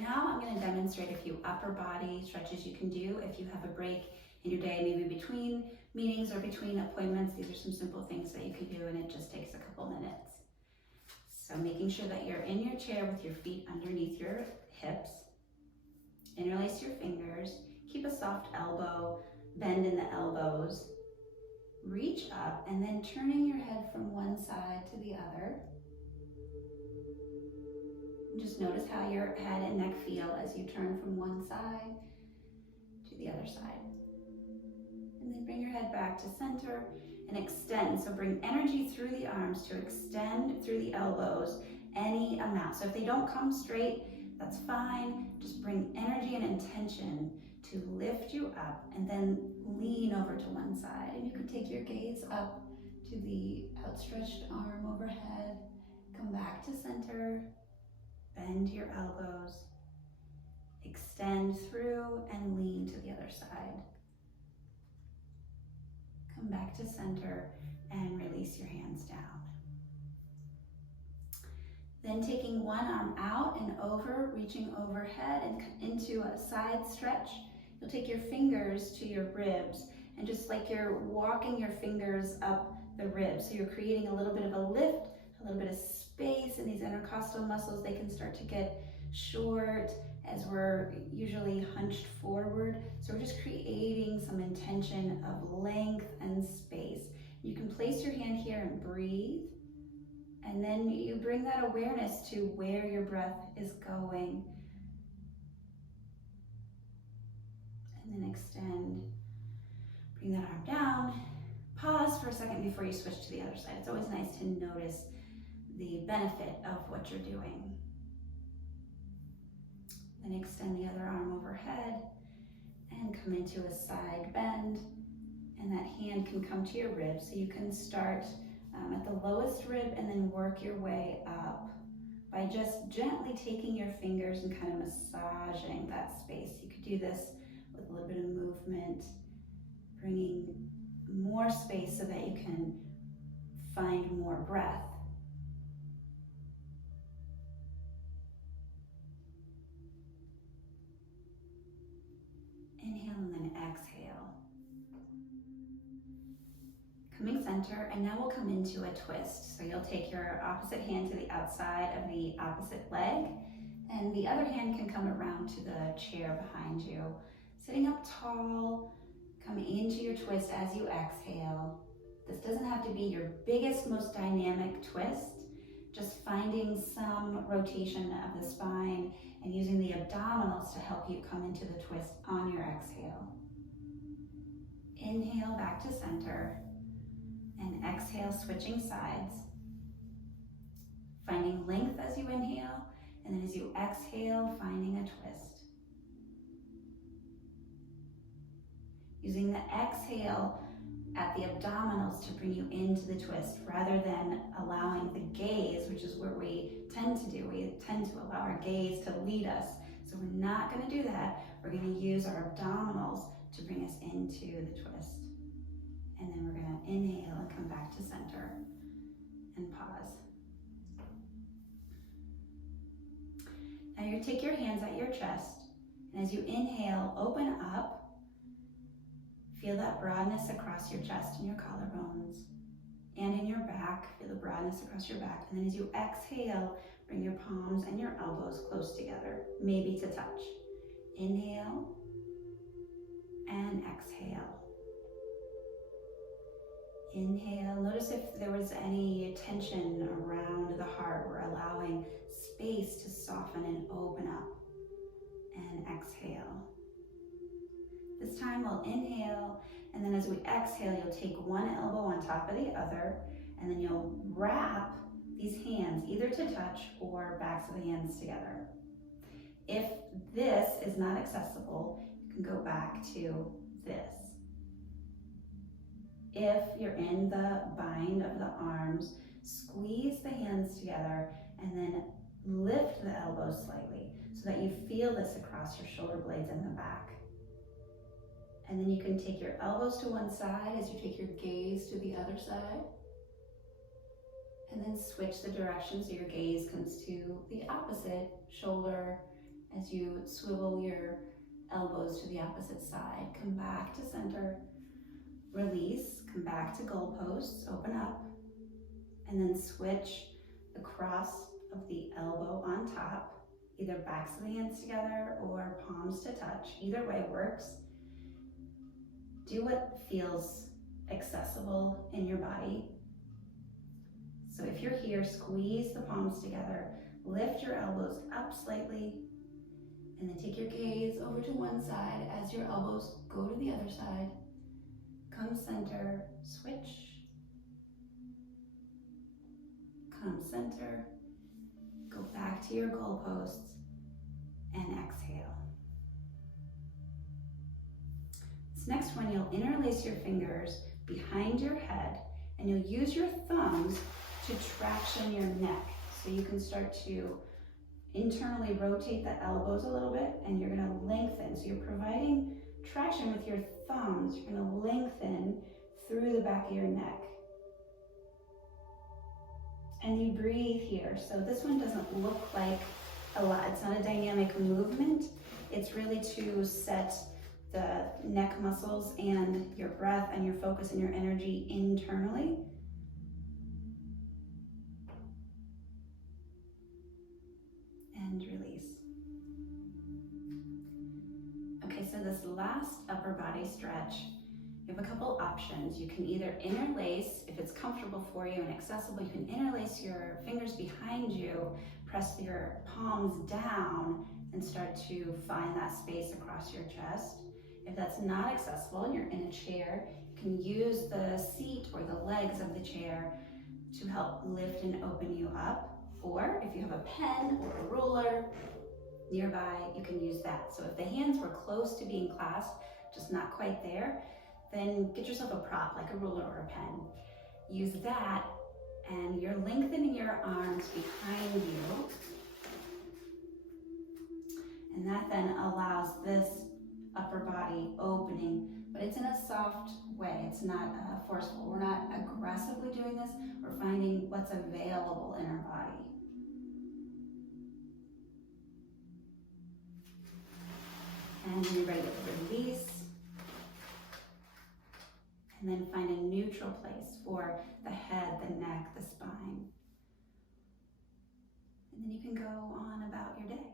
now I'm going to demonstrate a few upper body stretches you can do if you have a break in your day, maybe between meetings or between appointments. These are some simple things that you can do, and it just takes a couple minutes. So making sure that you're in your chair with your feet underneath your hips. Interlace your fingers. Keep a soft elbow, bend in the elbows. Reach up and then turning your head from one side to the other. Just notice how your head and neck feel as you turn from one side to the other side. And then bring your head back to center and extend. So bring energy through the arms to extend through the elbows any amount. So if they don't come straight, that's fine. Just bring energy and intention to lift you up and then lean over to one side. And you can take your gaze up to the outstretched arm overhead. Come back to center. Bend your elbows, extend through and lean to the other side. Come back to center and release your hands down. Then taking one arm out and over, reaching overhead and into a side stretch. You'll take your fingers to your ribs and just like you're walking your fingers up the ribs. So you're creating a little bit of a lift, a little bit of space in these intercostal muscles. They can start to get short as we're usually hunched forward. So we're just creating some intention of length and space. You can place your hand here and breathe. And then you bring that awareness to where your breath is going. And then extend. Bring that arm down. Pause for a second before you switch to the other side. It's always nice to notice the benefit of what you're doing. Then extend the other arm overhead and come into a side bend. And that hand can come to your ribs. So you can start at the lowest rib and then work your way up by just gently taking your fingers and kind of massaging that space. You could do this with a little bit of movement, bringing more space so that you can find more breath. Inhale and then exhale. Coming center, and now we'll come into a twist. So you'll take your opposite hand to the outside of the opposite leg, and the other hand can come around to the chair behind you. Sitting up tall, coming into your twist as you exhale. This doesn't have to be your biggest, most dynamic twist. Just finding some rotation of the spine and using the abdominals to help you come into the twist on your exhale. Inhale back to center. And exhale, switching sides. Finding length as you inhale, and then as you exhale, finding a twist. Using the exhale at the abdominals to bring you into the twist, rather than allowing the gaze, which is where we tend to do. We tend to allow our gaze to lead us. So we're not going to do that. We're going to use our abdominals to bring us into the twist. And then we're going to inhale and come back to center and pause. Now you take your hands at your chest, and as you inhale, open up. Feel that broadness across your chest and your collarbones and in your back. Feel the broadness across your back. And then as you exhale, bring your palms and your elbows close together, maybe to touch. Inhale and exhale. Inhale, notice if there was any tension around the heart. We're allowing space to soften and open up. And exhale. This time we'll inhale, and then as we exhale, you'll take one elbow on top of the other, and then you'll wrap these hands either to touch or backs of the hands together. If this is not accessible, you can go back to this. If you're in the bind of the arms, squeeze the hands together and then lift the elbows slightly so that you feel this across your shoulder blades in the back. And then you can take your elbows to one side as you take your gaze to the other side. And then switch the direction so your gaze comes to the opposite shoulder as you swivel your elbows to the opposite side. Come back to center, release, come back to goalposts, open up, and then switch the cross of the elbow on top, either backs of the hands together or palms to touch. Either way works. Do what feels accessible in your body. So if you're here, squeeze the palms together, lift your elbows up slightly, and then take your gaze over to one side as your elbows go to the other side. Come center, switch. Come center, go back to your goalposts, and exhale. This next one, you'll interlace your fingers behind your head, and you'll use your thumbs to traction your neck. So you can start to internally rotate the elbows a little bit, and you're gonna lengthen. So you're providing traction with your thumbs. You're gonna lengthen through the back of your neck. And you breathe here. So this one doesn't look like a lot. It's not a dynamic movement. It's really to set the neck muscles and your breath and your focus and your energy internally. And release. Okay, so this last upper body stretch, you have a couple options. You can either interlace, if it's comfortable for you and accessible, you can interlace your fingers behind you, press your palms down, and start to find that space across your chest. If that's not accessible and you're in a chair, you can use the seat or the legs of the chair to help lift and open you up. Or if you have a pen or a ruler nearby, you can use that. So if the hands were close to being clasped, just not quite there, then get yourself a prop like a ruler or a pen. Use that, and you're lengthening your arms behind you. And that then allows this upper body opening, but it's in a soft way. It's not forceful. We're not aggressively doing this. We're finding what's available in our body. And when you're ready to release, and then find a neutral place for the head, the neck, the spine. And then you can go on about your day.